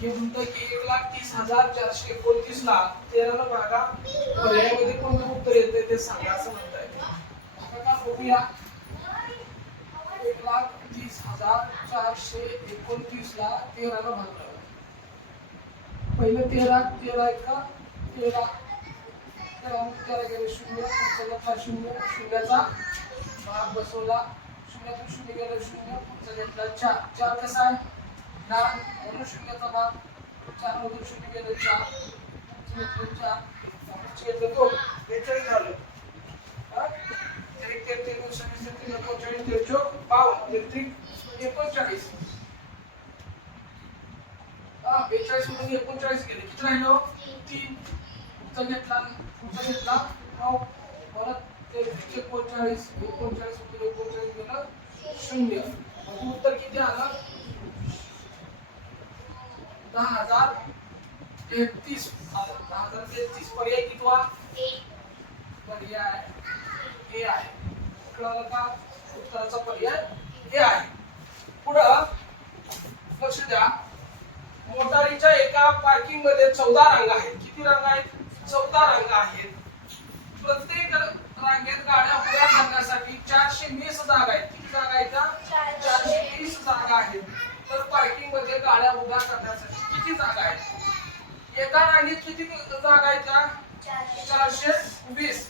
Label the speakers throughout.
Speaker 1: हे म्हणतं की एक लाख तीस हजार चारशे एकोणतीस भागा पर्यायामध्ये कोणतं उत्तर ते सांगा असं म्हणताय का बघूया एक लाख तीस हजार चारशे एकोणतीस ला तेराला भागलं पहिलं तेरा तेरा एक तेरा तेरा तेरा गेले शून्य शून्य शून्याचा भाग बसवला शून्यातून शून्य गेलं शून्य पुढचा घेतला चार चार कसा आहे? चार म्हणून शून्याचा भाग चार मधून शून्य गेलं चार पुढचं घेतलं चार पुढचं घेतलं दोन बेचाळीस झालं. हा? तर तेर सव्वीस तीन एकोणचाळीस तेर चौक बावन्न. तेर त्रिक एकोणचाळीस. हा बेचाळीस मधून एकोणचाळीस गेले. किती राहिलो? तीन. पुढचा घेतला पुढचा घेतला नऊ. परत ते एकोणचाळीस एकोणचाळीस शून्य. उत्तर किती आलं? दहा हजार तेहतीस. दहा हजार तेहतीस पर्याय कितवा पर्याय हे आहे. कळलं का? उत्तराचा पर्याय हे आहे. पुढं लक्ष द्या. मोटारीच्या एका पार्किंगमध्ये चौदा रांगा आहेत. किती रांगा आहेत? चौदा रांगा आहेत. प्रत्येक रांगेत गाड्या उभ्या करण्यासाठी चारशे वीस जागा आहेत. किती जागा चारशे वीस जागा आहेत. तर पार्किंगमध्ये गाड्या उभ्या करण्यासाठी किती जागा आहेत? एका रांगेत किती जागा आहेत चारशे वीस.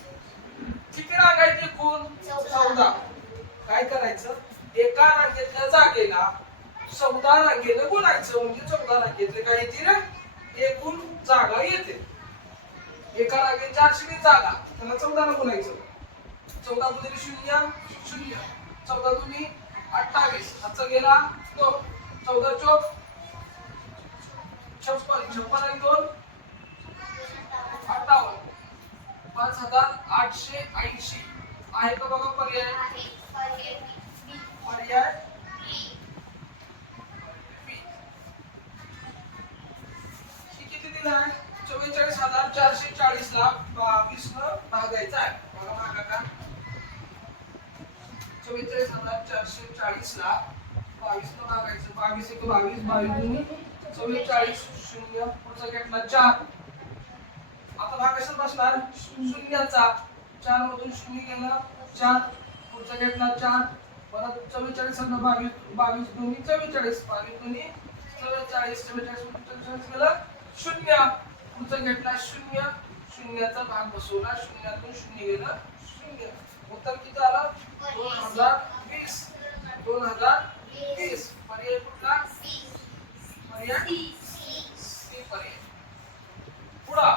Speaker 1: किती रांगा आहेत एकूण? चौदा. काय करायचं? एका रांगेतल्या जागेला चौदा रांगेनं गुणायचं म्हणजे चौदा रांगेतले काय येतील एकूण जागा येते. एका रांगेत चारशे वीस जागा. त्याला चौदाला गुणायचं चौदा गुणिले शून्य? शून्य. चौदा दुनी अठ्ठावीस. आजचा गेला तो चौदा चोक. छप्पन छप्पन आणि दोन. अठ्ठावन्न. पाच हजार आठशे ऐंशी. आहे का बघा पर्याय? पर्याय? किती दिला आहे? चव्वेचाळीस हजार चारशे चाळीस ला बावीस न भागायचा आहे बघा भागा का चव्वेचाळीस हजार चारशे चाळीस ला बावीस न भागायचं बावीस एक बावीस बावीस दोन्ही चव्वेचाळीस शून्य पुढचा घेतला चार. आता भाग कशात बसणार? शून्याचा. चार मधून शून्य गेला चार. पुढचा घेतला चार. परत चव्वेचाळीस हजार बावीस बावीस दोन्ही चव्वेचाळीस. बावीस दोन्ही चव्वेचाळीस चव्वेचाळीस चव्वेचाळीस गेला शून्य. पुढचा घेतला शून्य. शून्याचा भाग बसवला. शून्यातून शून्य गेलं शून्य. उत्तर किती आलं? दोन हजार वीस दोन हजार वीस पर्याय कुठला? पर्याय सी पर्याय. पुढं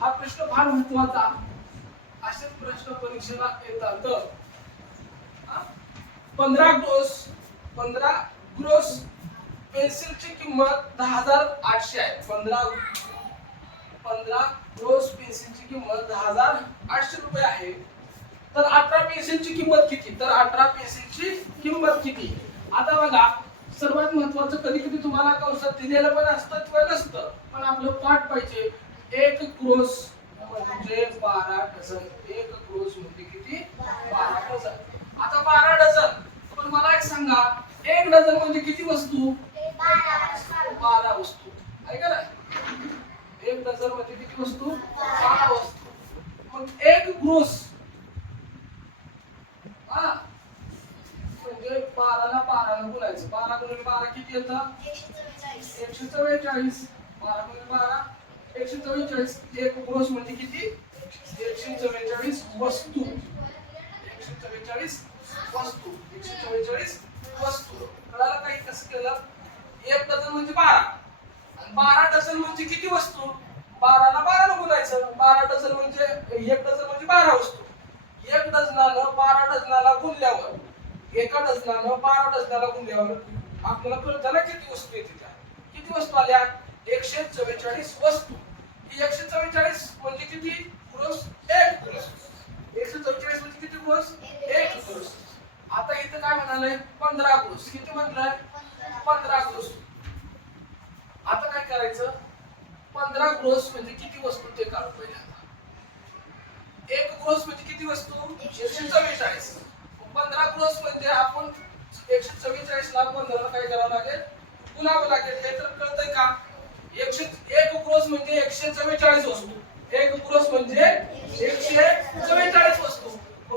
Speaker 1: हा प्रश्न फार महत्त्वाचा. असेच प्रश्न परीक्षेला येतात हा? पंधरा ग्रोस पंधरा ग्रोस पेन्सिलची किंमत दहा हजार आठशे आहे. पंधरा पंधरा ग्रोस पेन्सिलची किंमत दहा हजार आठशे रुपये आहे. तर अठरा पेन्सिलची किंमत किती? तर अठरा पेन्सिलची किंमत किती? आता बघा सर्वात महत्वाचं कधी कधी तुम्हाला कंसात दिलेलं पण असतं किंवा नसतं पण आपलं पाठ पाहिजे. एक क्रोस म्हणजे बारा डझन. एक क्रोस म्हणजे किती? बारा डझन. आता बारा डझन. पण मला एक सांगा एक डझन म्हणजे किती वस्तू? बारा वस्तू. आहे का एक डझन म्हणजे किती वस्तू? बारा वस्तू. मग एक क्रोस हा म्हणजे बाराला बाराला बोलायचं. बारा गुणिले बारा किती येतं? एकशे चव्वेचाळीस बारा गुणिले बारा एकशे चव्वेचाळीस एक ग्रोस म्हणजे किती? एकशे चव्वेचाळीस वस्तू. एकशे चव्वेचाळीस वस्तू. एकशे चव्वेचाळीस वस्तू. कळालं काही कसं केलं? एक डझन म्हणजे बारा. आणि बारा डझन म्हणजे किती वस्तू? बाराला बाराला बोलायचं. बारा डझन म्हणजे एक डझन म्हणजे बारा वस्तू. एक डझनानं बारा डझनाला गुणल्यावर एका डझनानं बारा डझनाला गुणल्यावर आपल्याला कळतं ना किती वस्तू येते त्या किती वस्तू आल्या? एकशे चव्वेचाळीस वस्तू. ही एकशे चव्वेचाळीस म्हणजे किती? क्रोस एक क्रोस एकशे चव्वेचाळीस म्हणजे किती क्रोस एक क्रोस आता इथं काय म्हणालंय? पंधरा क्रोस किती म्हणलंय? पंधरा क्रोस आता काय करायचं? पंधरा क्रोस म्हणजे किती वस्तू ते काढू पहिल्या क्रोस म्हणजे किती वस्तू? एकशे चव्वेचाळीस. पंधरा क्रोस म्हणजे आपण एकशे चव्वेचाळीस ला पंधरा काय करावं लागेल? गुणावं लागेल. हे तर कळतंय का? एकशे एक क्रोस म्हणजे एकशे चव्वेचाळीस वस्तू. एक क्रोस म्हणजे एकशे चव्वेचाळीस वस्तू.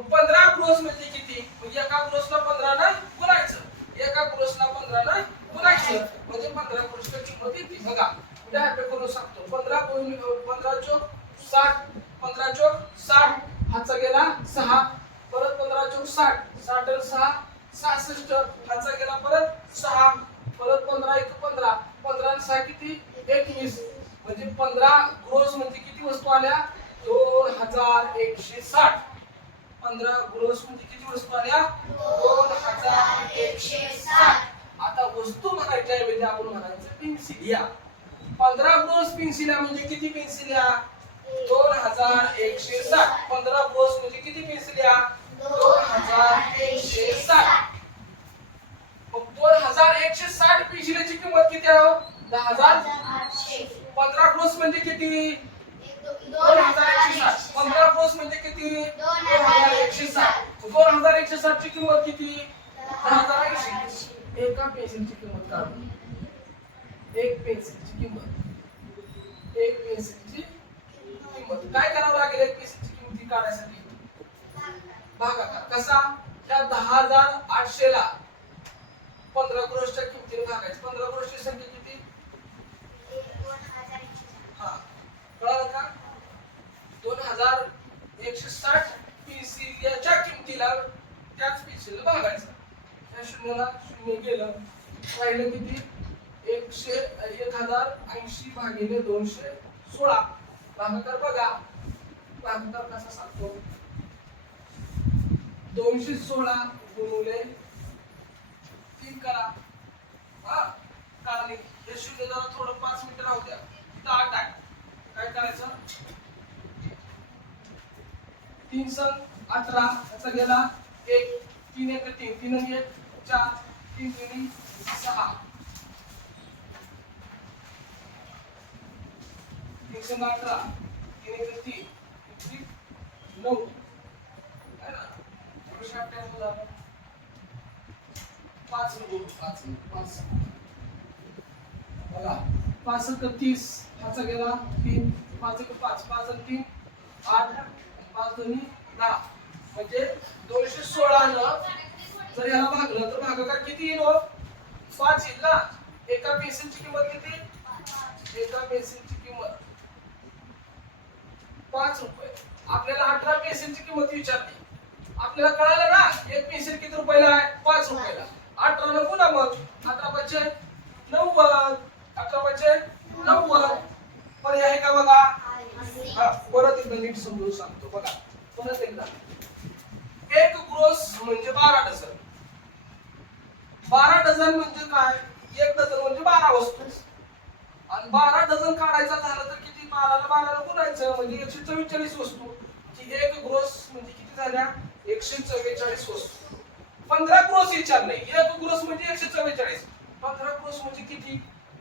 Speaker 1: पंधरा क्रोस म्हणजे किती? म्हणजे एका क्रोसला पंधरा ना गुणायचं. एका क्रोसला पंधरा ना गुणायचं. म्हणजे पंधरा क्रोसची किंमत येते बघा मी डायरेक्ट करून सांगतो. पंधरा पंधरा चोक साठ पंधरा चोक साठ. हाचा गेला सहा. परत पंधरा चौक साठ. साठ आणि सहा सहासष्ट. हाचा गेला परत सहा. परत पंधरा एक पंधरा. पंधरा सहा किती? एकवीस. म्हणजे पंधरा ग्रोस म्हणजे किती वस्तू आल्या? दोन हजार एकशे साठ. पंधरा ग्रोस म्हणजे किती वस्तू आल्या? दोन हजार एकशे साठ. आता वस्तू म्हणायच्या ऐवजी आपण म्हणायचं पेन्सिलिया पंधरा ग्रोस पेन्सिल्या म्हणजे किती पेन्सिल्या दोन हजार एकशे साठ. पंधरा पोस्ट म्हणजे किती द्या दोन हजार एकशे साठ. मग दोन हजार एकशे साठ पेन्सिलीची किंमत किती आहे हो? दहा हजार? पंधरा ग्रोस म्हणजे किती? दोन हजार एकशे साठ. पंधरा ग्रोस म्हणजे किती? दोन हजार एकशे साठ. दोन हजार एकशे साठ ची किंमत किती? दहा हजार एकशे. एका पेन्सिलची किंमत काढू एक पेन्सिलची किंमत. एक पेन्सिलची किंमत? काय करावं लागेल एक पेन्सिलची किंमत काढायसाठी? भागाकार. कसा? त्या दहा हजार आठशे ला पंधरा ग्रोसच्या किमतीने भागायचं. पंधरा ग्रोसची संख्या किती? हा. कळालं का? दोन हजार एकशे साठ पीसी याच्या किमतीला त्याच पीसीला भागायचं. त्या शून्याला शून्य गेलं. राहिलं किती? एकशे एक हजार ऐंशी भागिले दोनशे सोळा. भागाकार बघा. भागाकार कसा सांगतो? दोनशे सोळा गुणुले तीन करा. हा कारण हे शून्य जरा थोडं पाच मिनिटं राहू द्या. तिथं आठ आहे. काय करायचं? तीन सण अठरा याचा गेला एक तीन एक तीन. तीन एक चार तीन तीन सहा. एकशे अठरा तीन एक तीन नऊ. है ना? थोडंसं अठ्ठ्याण्णव झालं. पाच नको पाच पाच. बघा पाच तीस ह्याचा गेला तीन पाच एक पाच पाच तीन आठ पाच दोन्ही दहा. म्हणजे दोनशे सोळा जर याला भागलं तर भागाकार किती येईल हो? पाच येईल ना? एका पेन्सिलची किंमत किती? एका पेन्सिलची पाच रुपये. आपल्याला अठरा पेन्सिलची किंमत विचारली. आपल्याला कळालं ना एक पेन्सिल किती रुपयाला आहे? पाच रुपयाला. अठरा न पुन्हा मग. अठरा पाचशे नव्वद. अठरा पाचशे नव्वद. पर्याय आहे का बघा? हा परत एकदा नीट समजून सांगतो बघा. परत एकदा. एक ग्रोस म्हणजे बारा डझन. बारा डझन म्हणजे काय? एक डझन म्हणजे बारा वस्तू. आणि बारा डझन काढायचा झालं तर मालाला बाराला गुणायचं म्हणजे एकशे चव्वेचाळीस वस्तू. की एक ग्रोस म्हणजे किती झाल्या? एकशे चव्वेचाळीस वस्तू. पंधरा ग्रोस विचार नाही. एक ग्रोस म्हणजे एकशे चव्वेचाळीस. पंधरा ग्रोस म्हणजे किती?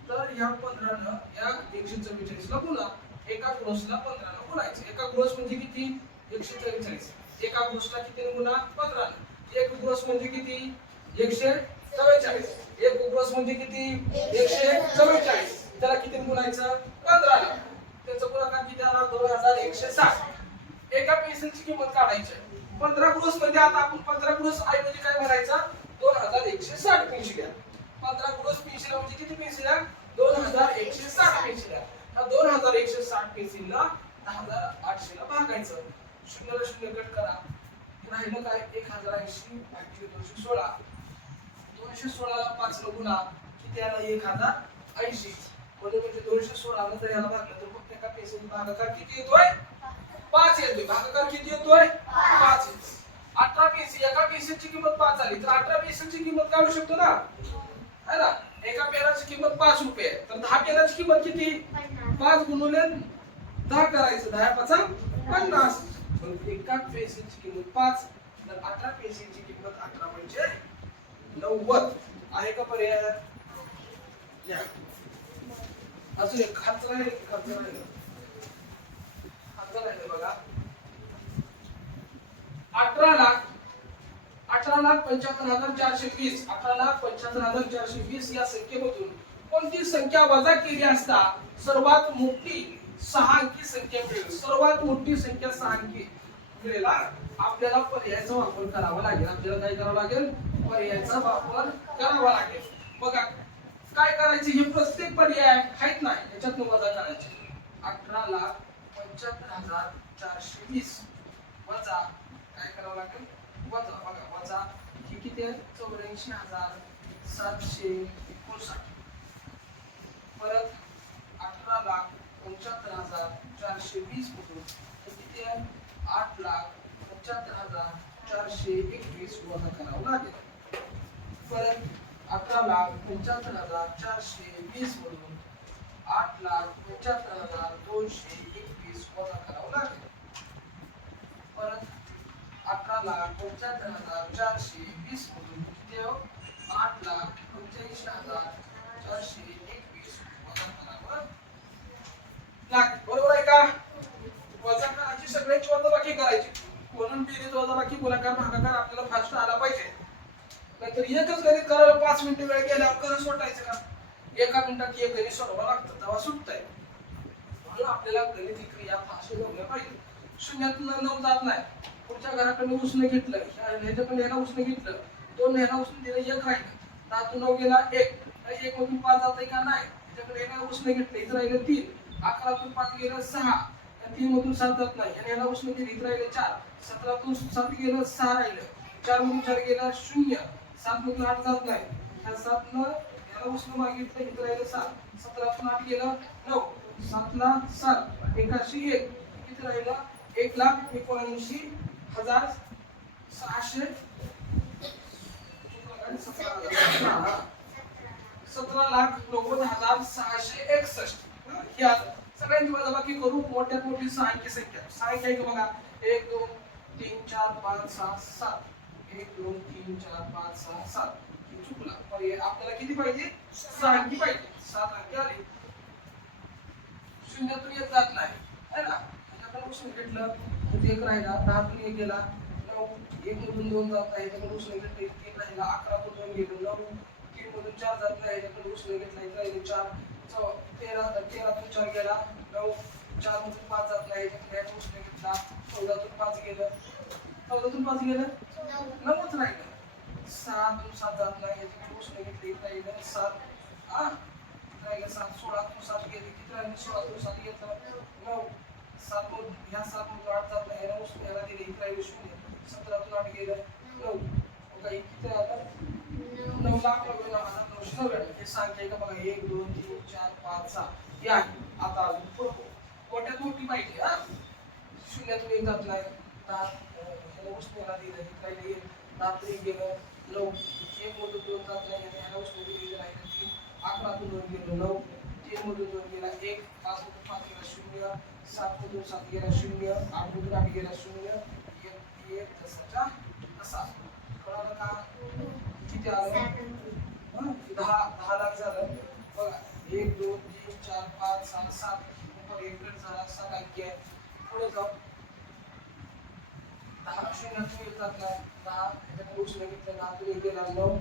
Speaker 1: तर ह्या पंधरानं या एकशे चव्वेचाळीस ला गुणा एका ग्रोसला पंधरानं गुणायचं एका ग्रोस म्हणजे किती? एकशे चव्वेचाळीस. एका ग्रोसला किती गुणा पंधरानं. एक ग्रोस म्हणजे किती? एकशे चव्वेचाळीस. एक ग्रोस म्हणजे किती? एकशे चव्वेचाळीस. त्याला किती गुणायचं पंधराला त्याचा गुणाकार किती आला दोन हजार एकशे साठ. एका पेन्सिलची किंमत काढायची पंधरा क्रोस म्हणजे आता आपण पंधरा क्रोस म्हणजे ऐवजी काय भरायचा दोन हजार एकशे साठ पेन्सिल पंधरा क्रोस पेन्सिल म्हणजे किती पेन्सिल दोन हजार एकशे साठ पेन्सिल या. दोन हजार एकशे साठ पेन्सिलला दहा हजार आठशे ला भागायचं. शून्यला शून्य कट करा. राहिलं काय? एक हजार ऐंशी भागिले दोनशे सोळा. दोनशे सोळाला पाच न गुणा किती आला? एक हजार ऐंशी. मध्ये म्हणजे दोनशे सोळा नंतर याला भागलं तर फक्त एका पेन्सिल भागाकार किती येतोय? पाच येतोय भागाकार किती येतोय? पाच येतोय अठरा पेशी एका पेन्सिलची किंमत पाच आली तर अठरा पेन्सिलची किंमत काढू शकतो ना? है ना? एका पेनाची किंमत पाच रुपये तर दहा पेनाची किंमत किती? पाच गुणवले दहा करायचं. दहा पाचा पन्नास. एका पेन्सिलची किंमत पाच. तर अठरा पेन्सिलची किंमत अठरा म्हणजे नव्वद. आहे का पर्याय? या. अजून एक खर्च राहील खर्च राहील खर्च राहील बघा. अठरा लाख अठरा लाख पंच्याहत्तर हजार चारशे वीस. अठरा लाख पंच्याहत्तर हजार चारशे वीस या संख्येमधून कोणती संख्या वजा केली असता सर्वात मोठी सहा अंकी संख्या मिळेल? सर्वात मोठी संख्या सहा अंकी मिळेल आपल्याला पर्यायाचा वापर करावा लागेल. आपल्याला काय करावं लागेल? पर्यायाचा वापर करावा लागेल. बघा काय करायचे हे प्रत्येक पर्याय आहेत ना याच्यात वजा करायचे. अठरा लाख पंच्याहत्तर हजार चारशे वीस. वजा काय करावं लागेल? वजा बघा वजा हे किती आहे? चौऱ्याऐंशी हजार सातशे एकोणसाठ. परत अठरा लाख पंच्याहत्तर हजार चारशे वीस मधून किती आहे? आठ लाख पंच्याहत्तर हजार चारशे एकवीस वजा करावं लागेल. परत अकरा लाख पंच्याहत्तर हजार चारशे वीस वरून आठ लाख पंच्याहत्तर हजार दोनशे एकवीस वजा करावं लागेल. परत अकरा लाख पंच्याहत्तर हजार चारशे वीस मधून किती हो? आठ लाख पंच्याऐंशी हजार चारशे एकवीस वजा करावं लागेल. बरोबर आहे का? वजा करायची सगळ्यांची वजाबाकी करायची. कोणून बेरीज वजाबाकी गुणाकार भागाकार आपल्याला फास्ट आला पाहिजे. नाहीतर एकच गणित करायला पाच मिनिटं वेळ गेल्यावर कसं सोडायचं का? एका मिनिटात एक गणित सोडवा लागतं तेव्हा सुटतंय. म्हणून आपल्याला गणित क्रिया फास्ट जमल्या पाहिजे. शून्यातनं नऊ जात नाही. पुढच्या घराकडे उसने घेतलं ह्या- ह्याच्याकडे ह्याला उसने घेतलं दोन ह्याला उसणं दिलं एक राहिलं. दहातून नऊ गेला एक. एक मधून पाच जाते का नाही? त्याच्याकडे ह्याला उसने घेतलं इथं राहिलं तीन. अकरातून पाच गेलं सहा. तीन मधून सात जात नाही. आणि ह्याला उसने दिली इथं राहिलं चार. सतरातून सात गेलं सहा राहिलं. चार मधून चार गेला शून्य. सात मधून आठ जात नाही ह्या सातनं याला उष्ण मागितलं इथं राहिलं सात. सतरातून आठ गेलं नऊ. सातला सात. एकाशी एक. किती राहिलं एक लाख एकोणऐंशी हजार सहाशे सतरा लाख नव्वद हजार सहाशे एकसष्ट. ही आलं. सगळ्यांची वजाबाकी करू. मोठ्यात मोठी सहा अंकी संख्या. सहा अंकी आहे का बघा? एक दोन तीन चार पाच सहा सात. एक दोन तीन चार पाच सहा सात. हे चुकला. पण हे आपल्याला किती पाहिजे? सहा अंकी पाहिजे. सात अंकी आले. शून्यातून येत जात नाही. है ना? त्याच्याकडे उसने घेतलं. इथे एक राहिला. दहातून एक गेला. नऊ. एक मधून दोन जात नाही. त्याच्याकडे उसने घेतलं. इथे तीन राहिला. अकरातून दोन गेलो. नऊ. तीन मधून चार जात नाही. त्याच्याकडे उसने घेतला. एक राहिले चार. तेरा तेरातून चार गेला. नऊ. चार मधून पाच जात नाही. त्याच्याकडे उसने घेतला. चौदातून पाच गेलं. चौदातून पाच गेलं. नऊच राहिलं सहातून सात जात नाही याच्याकडे उसने घेतले सात हा राहिलं सात सोळातून सात गेले किती राहिले? सोळा दिवसात घेतलं नऊ. सात मधून ह्या सात आठ जात नाही. नऊ याला दिले इथे राहिले शून्य. सतरातून आठ गेलं. नऊ. काही किती राहतात नऊ लाख नव्याण्णव हजार नऊशे नव्याण्णव हे सांगते का बघा? एक दोन तीन चार पाच सहा. हे आहे. आता अजून पुढं मोठ्यात मोठी पाहिजे हा. शून्यातून एक जात नाही. दहा. उष्णेला दिलं इथे राहिले एक गेलं नऊ एक मधून दोन जात नाही आणि ह्याला उष्ण दिलेलं राहिलं तीन अकरातून दोन गेलो नऊ तीन मधून दोन गेला एक पाच मधून पाच गेला शून्य सात मधून सात गेला शून्य आठ मधून आठ गेला शून्य एक एक तसाचा तसा. कळालं का? किती आलं? दहा दहा लाख झालं. बघा एक दोन तीन चार पाच सहा सात. एक गट झाला सात अंकी आहे पुढे जाऊ. दहा शून्यातून एक जातला दहा ह्याच्याकडे उष्ण घेतलं दहा तुम्ही एक गेला नऊ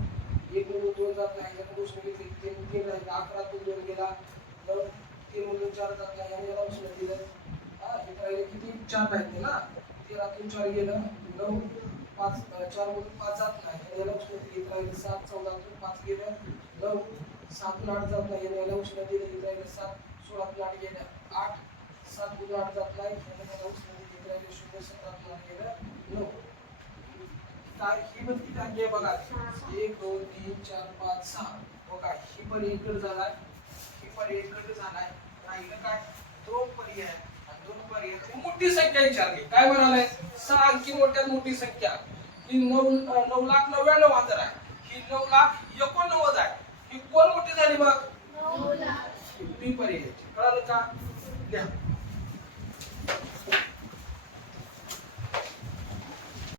Speaker 1: एक मधून दोन जात नाही ह्याच्याकडे उष्ण घेतले तीन तीन राहिला अकरातून दोन गेला नऊ तीन मधून चार जातला नाही याला उष्ण दिलं हा इथं राहिले किती चार राहिले ना तेरातून चार गेलं नऊ पाच चार मधून पाच जात नाही आणि याला उष्ण दिली इथं राहिले सात चौदातून पाच गेलं नऊ सातून आठ जात नाही आणि याला उष्ण दिलं इथं राहिले सात सोळातून आठ गेलं आठ सात मधून आठ जात नाही. आणि याला उष्ण दिली इथं राहिले शून्य काय ही पण किती आहे. बघा एक दोन तीन चार पाच सहा बघा ही पण एकड झालाय ही पण एकड झालाय राहिलं काय दोन पर्याय दोन पर्याय मोठी संख्या विचारली काय म्हणाले सहा अंकी मोठ्यात मोठी संख्या ही नऊ नऊ लाख नव्याण्णव हजार आहे. ही नऊ लाख एकोणनव्वद आहे. ही कोण मोठी झाली मग पर्याय कळालं का? लिहा.